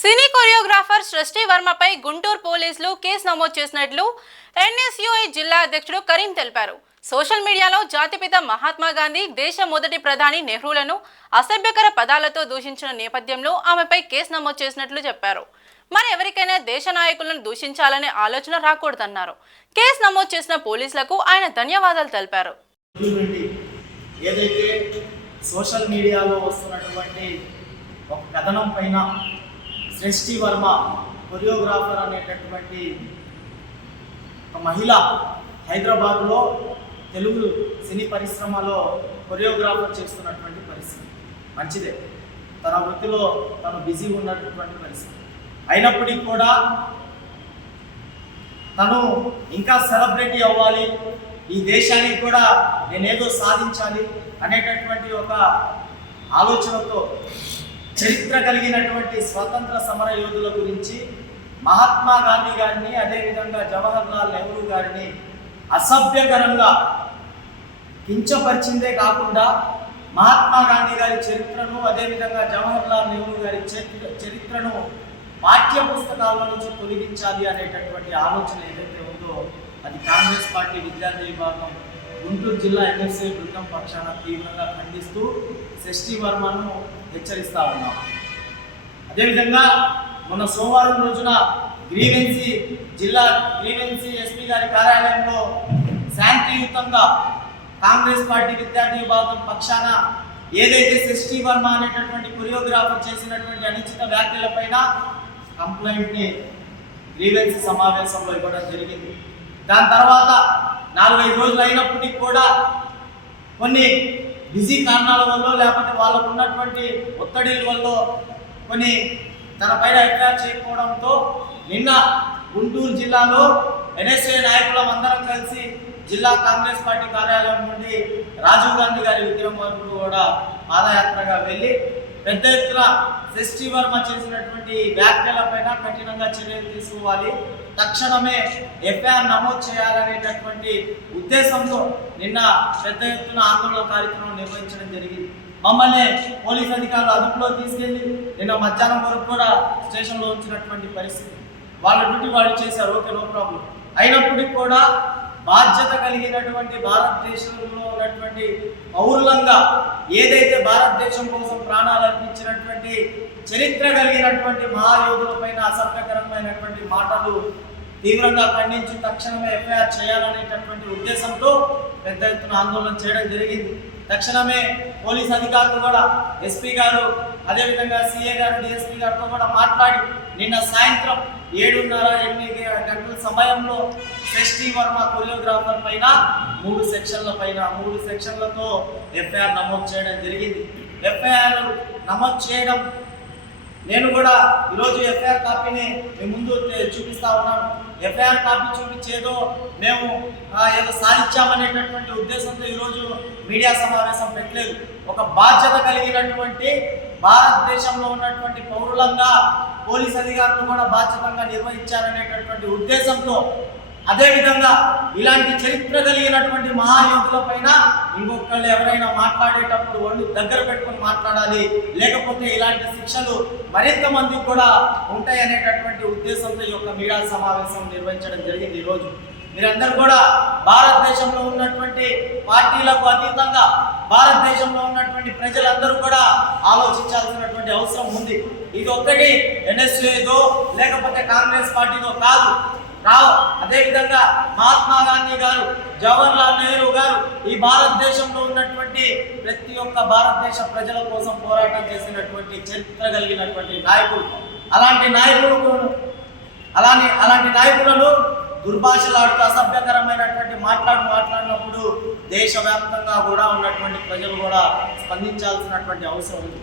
సినీ choreographer సృష్టి వర్మపై గుంటూరు పోలీసులు case నమోదు చేసినట్లు ఎన్ఎస్యుఐ జిల్లా అధ్యక్షుడు కరీం తెలిపారు. సోషల్ మీడియాలో జాతిపిత మహాత్మా గాంధీ, దేశ మొదటి ప్రధాని నెహ్రూలను అసభ్యకర పదాలతో దూషించిన నేపథ్యంలో ఆమెపై కేసు నమోదు చేసినట్లు చెప్పారు. మరి ఎవరికైనా దేశ నాయకులను దూషించాలనే ఆలోచన రాకూడదన్నారు. కేసు నమోదు చేసిన పోలీసులకు ఆయన ధన్యవాదాలు తెలిపారు. ఏదైతే సోషల్ మీడియాలో వస్తున్నటువంటి ఒక కథనం పైన సృష్టి వర్మ కొరియోగ్రాఫర్ అనేటటువంటి ఒక మహిళ హైదరాబాద్లో తెలుగు సినీ పరిశ్రమలో కొరియోగ్రాఫర్ చేస్తున్నటువంటి పరిస్థితి మంచిదే. తన వృత్తిలో తను బిజీ ఉన్నటువంటి పరిస్థితి అయినప్పటికీ కూడా తను ఇంకా సెలబ్రిటీ అవ్వాలి, ఈ దేశానికి కూడా నేనేదో సాధించాలి అనేటటువంటి ఒక ఆలోచనతో చరిత్ర కలిగినటువంటి స్వాతంత్ర సమర యోధుల గురించి మహాత్మా గాంధీ గారిని, అదేవిధంగా జవహర్ లాల్ నెహ్రూ గారిని అసభ్యకరంగా కించపరిచిందే కాకుండా మహాత్మా గాంధీ గారి చరిత్రను, అదేవిధంగా జవహర్ లాల్ నెహ్రూ గారి చరిత్రను పాఠ్య పుస్తకాల నుంచి తొలగించాలి అనేటటువంటి ఆలోచన ఏదైతే ఉందో అది కాంగ్రెస్ పార్టీ విద్యార్థి విభాగం గుంటూరు జిల్లా ఎన్ఎస్ఏ బృందం పక్షాన తీవ్రంగా ఖండిస్తూ సృష్టి వర్మను హెచ్చరిస్తా ఉన్నాం. అదేవిధంగా మొన్న సోమవారం రోజున జిల్లా గ్రీవెన్సీ ఎస్పీ గారి కార్యాలయంలో శాంతియుతంగా కాంగ్రెస్ పార్టీ విద్యార్థి విభాగం పక్షాన ఏదైతే సృష్టి వర్మ అనేటటువంటి కొరియోగ్రాఫర్ చేసినటువంటి అనుచిత వ్యాఖ్యలపైన కంప్లైంట్ని గ్రీవెన్సీ సమావేశంలో ఇవ్వడం జరిగింది. దాని తర్వాత 4-5 రోజులు అయినప్పటికీ కూడా కొన్ని బిజీ కారణాల వల్ల, లేకపోతే వాళ్ళకు ఉన్నటువంటి ఒత్తిడిల వల్ల కొన్ని తన పైన ఎఫ్ఐఆర్ చేయకపోవడంతో నిన్న గుంటూరు జిల్లాలో ఎన్ఎస్ఏ నాయకులం అందరం కలిసి జిల్లా కాంగ్రెస్ పార్టీ కార్యాలయం నుండి రాజీవ్ గాంధీ గారి విగ్రహం వరకు కూడా పాదయాత్రగా వెళ్ళి పెద్ద ఎత్తున సృష్టి వర్మ చేసినటువంటి వ్యాఖ్యలపైన కఠినంగా చర్యలు తీసుకోవాలి, తక్షణమే ఎఫ్ఐఆర్ నమోదు చేయాలనేటటువంటి ఉద్దేశంతో నిన్న పెద్ద ఎత్తున ఆందోళన కార్యక్రమం నిర్వహించడం జరిగింది. మమ్మల్ని పోలీస్ అధికారులు అదుపులో తీసుకెళ్లి నిన్న మధ్యాహ్నం వరకు కూడా స్టేషన్లో ఉంచినటువంటి పరిస్థితి. వాళ్ళ డ్యూటీ వాళ్ళు చేశారు, ఓకే, నో ప్రాబ్లం. అయినప్పటికీ కూడా బాధ్యత కలిగినటువంటి భారతదేశంలో ఉన్నటువంటి పౌరులంగా ఏదైతే భారతదేశం కోసం ప్రాణాలు అర్పించినటువంటి చరిత్ర కలిగినటువంటి మహాయోధుల పైన అసభ్యకరమైనటువంటి మాటలు తీవ్రంగా ఖండించి తక్షణమే ఎఫ్ఐఆర్ చేయాలనేటటువంటి ఉద్దేశంతో పెద్ద ఎత్తున ఆందోళన చేయడం జరిగింది. తక్షణమే పోలీస్ అధికారులు కూడా ఎస్పీ గారు, అదేవిధంగా సిఏ గారు, డిఎస్పీ గారితో కూడా మాట్లాడి నిన్న సాయంత్రం 7:30-8 గంటల సమయంలో సృష్టి వర్మ కొరియోగ్రాఫర్ పైన 3 సెక్షన్లతో ఎఫ్ఐఆర్ నమోదు చేయడం జరిగింది. ఎఫ్ఐఆర్ నమోదు చేయడం నేను కూడా ఈరోజు ఎఫ్ఐఆర్ కాపీని మీ ముందు చూపిస్తా ఉన్నాను. ఎఫ్ఐఆర్ కాపీ చూపించేదో మేము ఏదో సాధించామనేటటువంటి ఉద్దేశంతో ఈరోజు మీడియా సమావేశం పెట్టలేదు. ఒక బాధ్యత కలిగినటువంటి భారతదేశంలో ఉన్నటువంటి పౌరులంగా పోలీస్ అధికారులు కూడా బాధ్యతంగా నిర్వహించారనేటటువంటి ఉద్దేశంతో, అదేవిధంగా ఇలాంటి చరిత్ర కలిగినటువంటి మహాయోధుల పైన ఇంకొకళ్ళు ఎవరైనా మాట్లాడేటప్పుడు వాళ్ళు దగ్గర పెట్టుకొని మాట్లాడాలి, లేకపోతే ఇలాంటి శిక్షలు మరింత మందికి కూడా ఉంటాయి అనేటటువంటి ఉద్దేశంతో ఈ యొక్క మీడియా సమావేశం నిర్వహించడం జరిగింది. ఈరోజు మీరందరూ కూడా భారతదేశంలో ఉన్నటువంటి పార్టీలకు అతీతంగా భారతదేశంలో ఉన్నటువంటి ప్రజలందరూ కూడా ఆలోచించాల్సినటువంటి అవసరం ఉంది. ఇది ఒక్కటి ఎన్ఎస్ఏదో లేకపోతే కాంగ్రెస్ పార్టీదో కాదు. అదేవిధంగా మహాత్మా గాంధీ గారు, జవహర్ లాల్ నెహ్రూ గారు ఈ భారతదేశంలో ఉన్నటువంటి ప్రతి ఒక్క భారతదేశ ప్రజల కోసం పోరాటం చేసినటువంటి చరిత్ర కలిగినటువంటి నాయకులు. అలాంటి నాయకులను దుర్భాషలాడుతూ అసభ్యకరమైనటువంటి మాట్లాడినప్పుడు దేశవ్యాప్తంగా కూడా ఉన్నటువంటి ప్రజలు కూడా స్పందించాల్సినటువంటి అవసరం ఉంది.